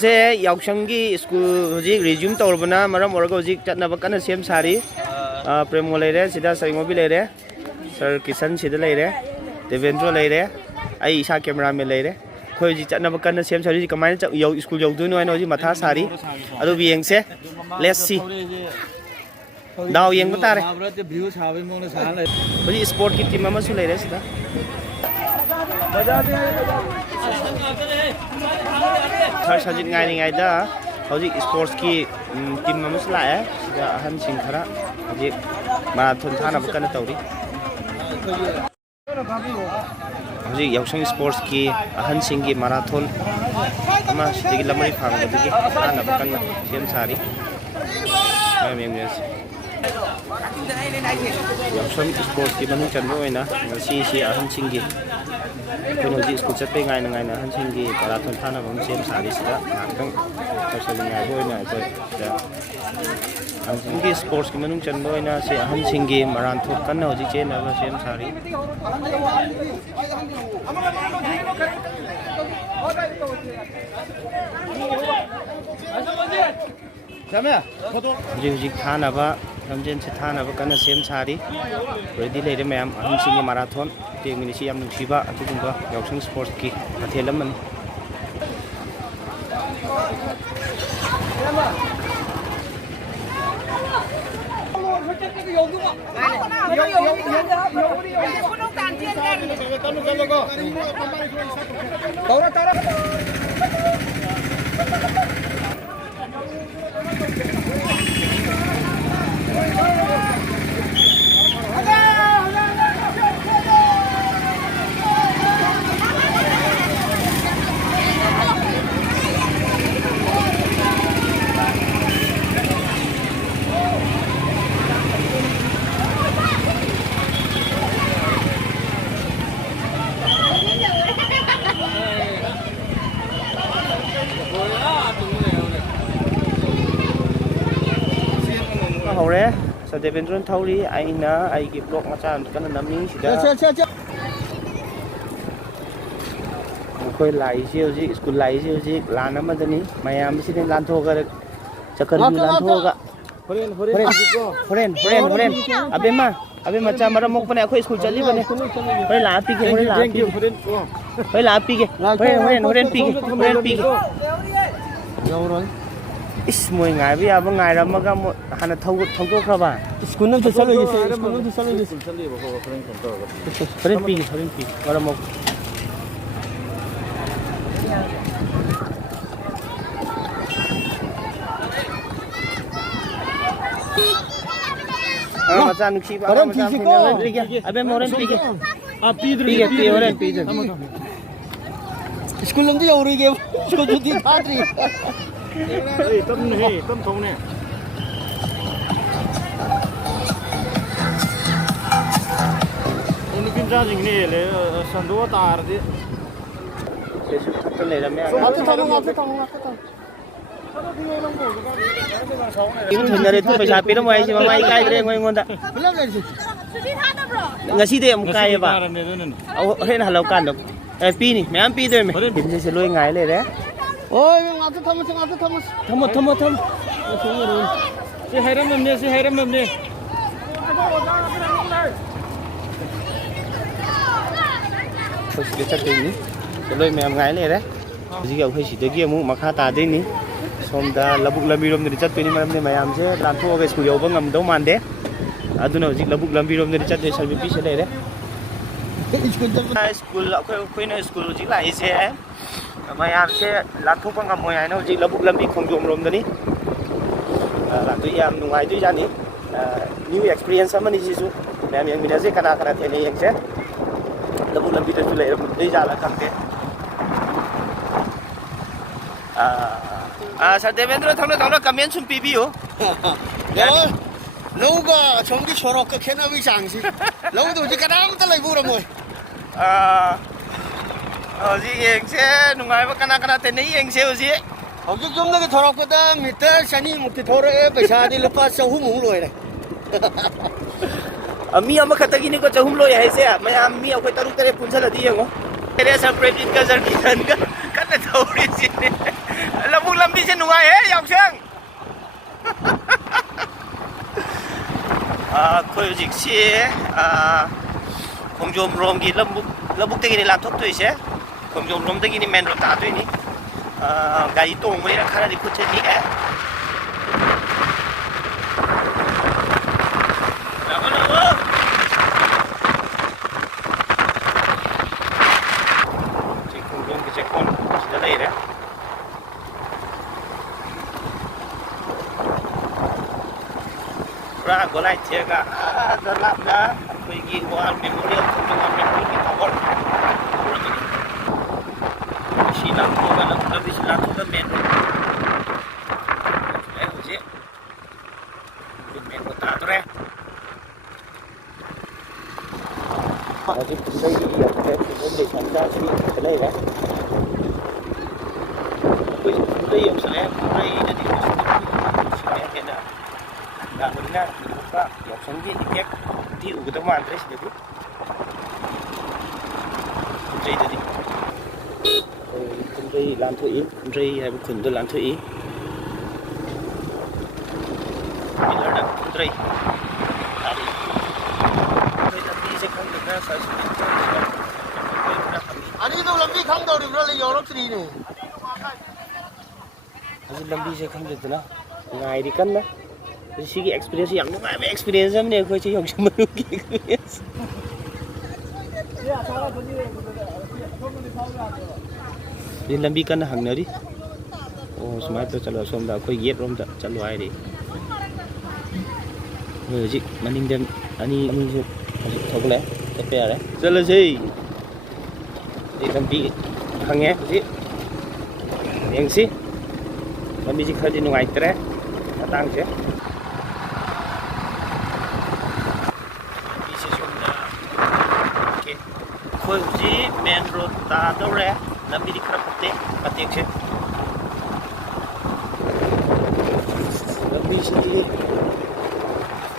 से याउशंगी school हजिक resume तौरबना मरम ओरगो हजिक चटनब कन सेम सारी प्रेमो लेरे सिदा सरिंगोबी लेरे सर किशन सिदा लेरे देवेंद्र लेरे आई इसा कैमरामैन लेरे खोय हजिक चटनब कन सेम सारी कमाइन यौ स्कूल यौदुनो है हजिक मथा सारी अदु बियंगसे लेट्स सी दाव यंग तारे हजिक स्पोर्ट की टीम अमसु लेरे सिदा सर सजित गायदा हजिक स्पोर्ट्स की टीम अमस लाए सिदा अहन सिंह खरा हजिक माराथन थानब कन तौरी हजिक याउशंग स्पोर्ट्स की अहन सिंह की माराथन अमा सिदगी लमरी फांगबदगी थानब कन सेम सारी याउशंग स्पोर्ट्स की मनु चंबो ओइना ngasi si अहन सिंह की हजिक स्कूल चप्पे गायना अहन सिंह की माराथन थानब सेम सारी सिदा नाटक तौसलिंगाय बोइना अखोय अहन सिंह की स्पोर्ट्स की मनु चंबो ओइना से अहन सिंह की माराथन कन हजिक चेनब सेम सारी हजिक थानब लमजेन से थानब कन सेम सारी रेडी लेरे मैम अहन सिंह की माराथन तेंगनि से याम नुसिबा अतुगुंबा याउशंग स्पोर्ट्स की अथेल अमनि हौरे सर देवेंद्र थौरी आइना आइगी ब्लॉग मचा कन नमी सिदा कोई लाइसे हजिक स्कूल लाइसे हजिक लान अमदनी मयाम सिने लानथोगा चक्कर लानथोगा होरेन अबेमा मचा मरम मोकपने अखोय स्कूल चली बने होरे ला पीगे होरेन पीगे यौरोय इस मोय गायबे याब गायरमगा हाना थौदोखबा स्कूल नम चलोगे होरेन पीगे मरम मोक मचा नुसीबा मचा पीगे अबे मोरेन पीगे होरेन पीगे स्कूल लंदी यौरीगे स्कूल जुदी थात्री तम थौने उनकिन जाजिंगने ले संदो तारदि सेसु थत लेरमे इवन थनरे तु पैसा पिरम वाइ से माइ काइद्रे ngoingonda ngasi de am kai ba hen halau kan dok pini ma'am पी दे में दिन से लोई ngai le re ओय ngatu thamo से हैरम हमने खुश के चटनी लोई ma'am ngai le re ji ga khoi sidagi amu makha ta de ni somda labuk lambi rom ni chatpeni maram ne mayam se lanto ga school yoba ngam do mande aduna hojik labuk lambi rom ni chatne salbi pi se le re school अखोइना school हजिक लाइसे ma'am से लाथोप ngमोय हाइना हजिक लबुक लंबी खोंजोम रोमदनी लाथो याम नुंगाइदुइ जानी new experience अमनि Sissu ma'am यंगमिनाजे कना थेने यंगसे लबुक लंबी दसु लेरमदुइ जाला खंगे सर देवेंद्र थौनो कमेंट सुम पीबियो लौगा सोंगी सोरक का खेनाबी चांगसी लौदो जी कनामता लैबुरमोय हजिक यंगसे नुंगाइबा कना थेने यंगसे हजिक हजिक जोमनगे थोरकदा मीटर सनी मुक्ति थोरए पैसादी लुपा 300 लोइरे मी अमखतगिनी को 300 लोय हाइसे मयाम मी अखोय तरुक तरे पुंसलदी यंगो तेरे सब प्रेसिडेंट का जर्किन का कने थौरी सिने लबु nungai he yaw seng khoi hojik si khongjom rom gi labuk te gi la thok toi se khongjom rom te gi ni main road ta toi ni gari tong mai ra khara di khuche ni e ra có lại chia cả rất lắm đã vì gì qua mình muốn được không cho mình muốn bị tháo bỏ chỉ làm thôi và làm vì chỉ làm thôi mình đấy không chứ mình có ta thôi đấy thì xây cái vấn đề tham gia cái này đấy bây giờ đây ông sẽ đây là điều sẽ hiện đại benar dibuka ya sendiri dia di udah mantres jadi jadi kunci làm thủy kunci hay một kunci làm thủy bây giờ là kunci tadi tapi saya kan kita saya Ani itu lebih kamu tahu di mana Europe sini nih. Ani lebih saya kan gitu lah ngai di kan lah Sigi experience yang nungai me experience am ne khoi chi yong chim lu ki experience din lambi kan hang na ri oh smart to chalo som da khoi get rom da chalo ai ri ji maning den ani ju thok le ta pe re chalo ji di lambi hang ye ji yang si lambi ji khadi nungai tre tang je khoi ji main road ta do re lambi di khrap te patek che lambi si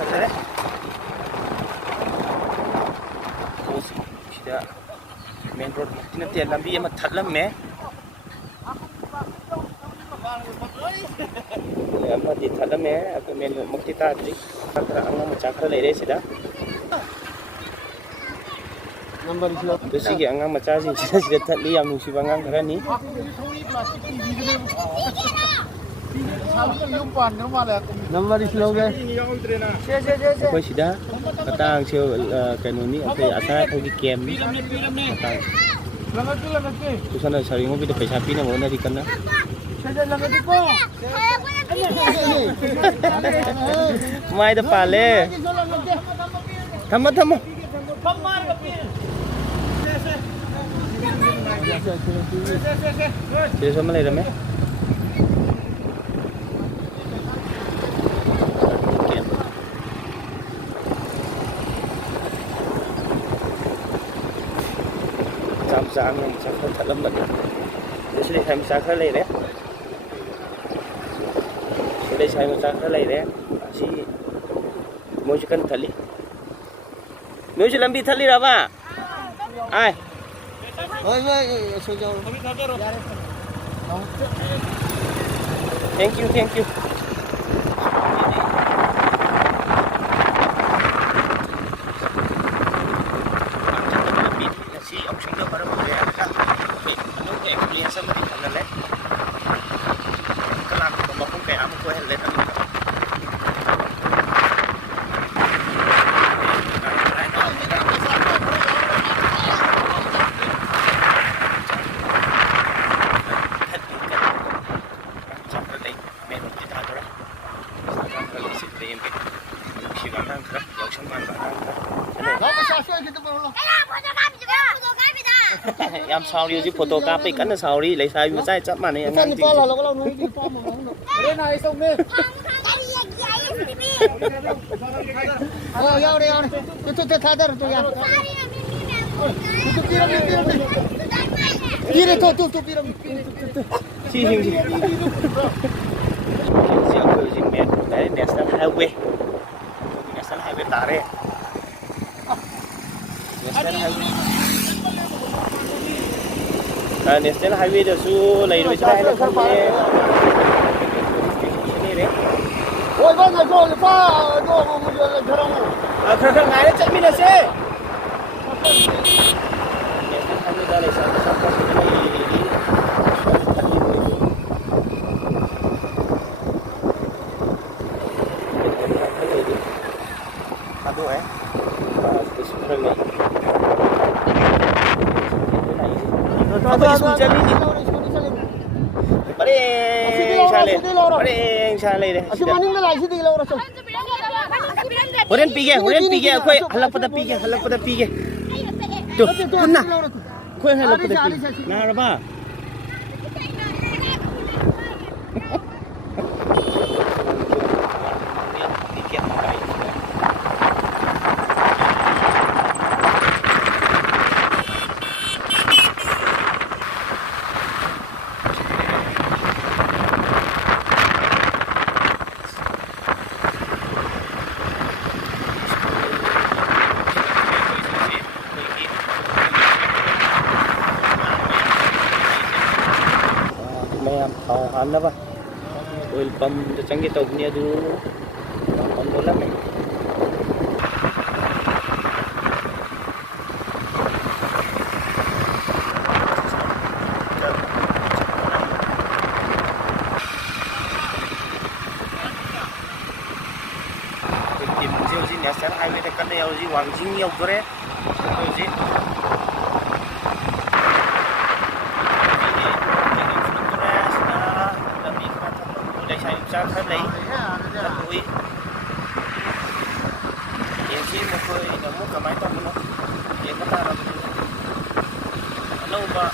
ada kos sida main road tina te lambi ma thatlam me amma di thatlam me aku main mukti ta tri katra anga ma chakra le re sida Number is low. Terus sih angang macam sih sudah terli yang nusi bangang kerana ni. Number is low guys. Kau sudah katang siu kanuni atau asal atau di camp ni. Katang. Tu sana sering ngopi dah pesa pina mana di kana. Mai dah pale. Tama. Jadi sama lagi ramai. Sam yang sangat dalam lagi. Jadi saya masak lagi deh. Jadi saya masak lagi deh. Si mau chicken thali. Mau chicken lambi thali apa? Ai. Oi, sojau. Thank you. Si ông sinh đâu baru boleh ada. Anu ke experience sama di sana le. Kalau aku mau kayak aku kau helet anu. Em sao đi photo cáp ấy cắn là sao đi lấy sai mà sai chậm mà này anh Đi qua là nó nuôi đi qua mà nó. Đây này xong đi. Giao đi. Tu tha dar tu ya. Tu piram. Kiri tu piram. Chi hình gì? Siapa sih men? Dari National Highway. National Highway tarik. National Highway. National Highway dah su lay rồi chứ ai là không nghe. loiba na jo pa do mo jo le thara mo khar khar ngai chat mi na se kami dah le sa sa ka se lai aduh sesuatu lagi apa isu jami ni paling sale deh asu maning na lai si di lo ra so Horen pige koi halak pada pige tuh kunna koi halak pada pige nah apa na ba oil pump to changi tawag niya do pump wala may tim jiu ji national highway ta kan yaw ji wangjing yaw dore ji khá lấy thật vui hiện khi một người đã mua cả máy tông nó hiện có ta làm lâu mà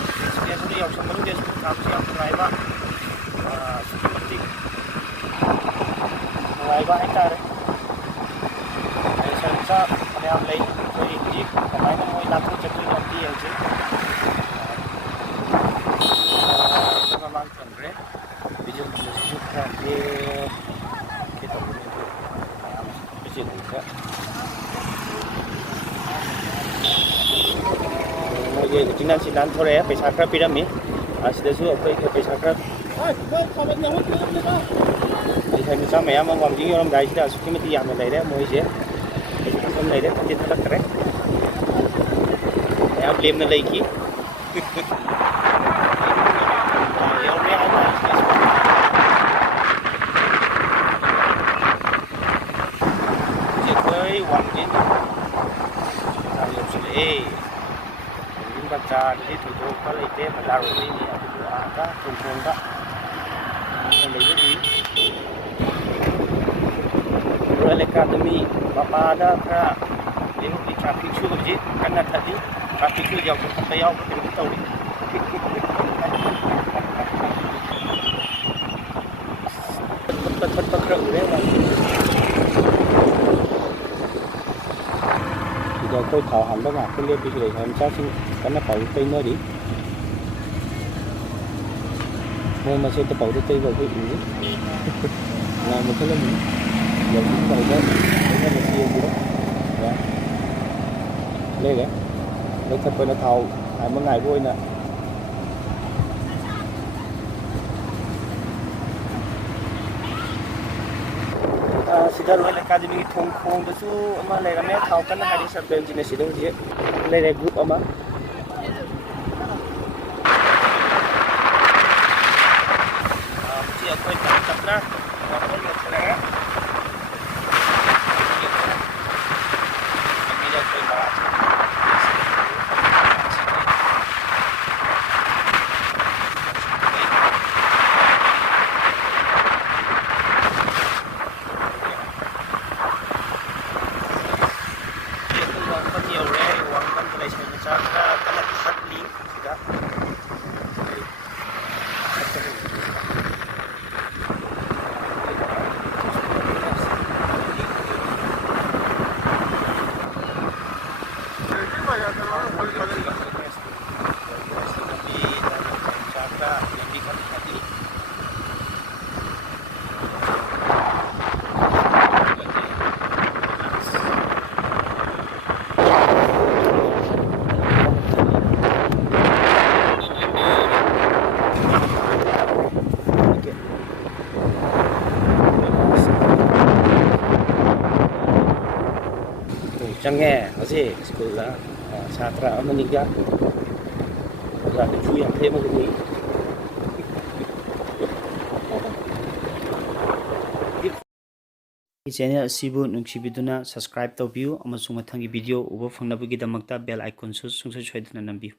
dia sudah yang sama dia sudah sampai yang mulai pak seperti mulai pak hektar saya bisa yang lain jadi ini kemarin mau lakukan jadi nanti yang sih memang keren video juga kita bisa juga ये जिन्ना सिद्धांत थोड़े है पैसा खरा पिरामी आज दसु अखोई पैसा खरा पैसा मिसा मैम वांजिंग योरम दाइसिदा सुकिमति यामना लेरे मोइसे पैसा खम लेरे तंजे थलक करे मैम लेमना लेकी baca jadi tutup kalau itu baru ini ada kumpul tak yang lebih oleh akademi bapa ada kak ini di traffic show jadi karena tadi traffic show yang sampai yang kita tahu ni cepat kerja ni giờ tôi thảo hẳn đó mà tôi lên đi để làm sao xin cái nó bảo cây nó đi mua mà sẽ tôi bảo tôi vào cái gì là một cái gì giờ cũng bảo đó cái nó chia gì đó lên đấy lấy thật với nó thảo hai mươi ngày vui nè Sidar Royal Academy thong khong da su ama le ra me thau kan hari sab ben jine sidar je le re group ama chi akoi tapna wakon le chale ami ja koi ba ꯆꯪꯉꯦ ꯍꯧꯖꯤꯛ ꯁ꯭ꯀꯨꯜꯗ ꯁꯥꯇ꯭ꯔ ꯑꯃꯅꯤꯒ ꯑꯣꯖꯥ 90-50 ꯑꯃꯒ ꯂꯩ channel ꯑꯁꯤꯕꯨ ꯅꯨꯡꯁꯤꯕꯤꯗꯨꯅ subscribe ꯇꯧꯕꯤꯌꯨ ꯑꯃꯁꯨꯡ ꯃꯊꯪꯒꯤ ꯚꯤꯗꯤꯑꯣ ꯎꯕ ꯐꯪꯅꯕꯒꯤꯗꯃꯛꯇ ꯕꯦꯜ ꯑꯥꯏꯀꯣꯟꯁꯨ ꯁꯨꯡꯁꯣꯏ ꯁꯣꯏꯗꯅ ꯅꯝꯕꯤꯌꯨ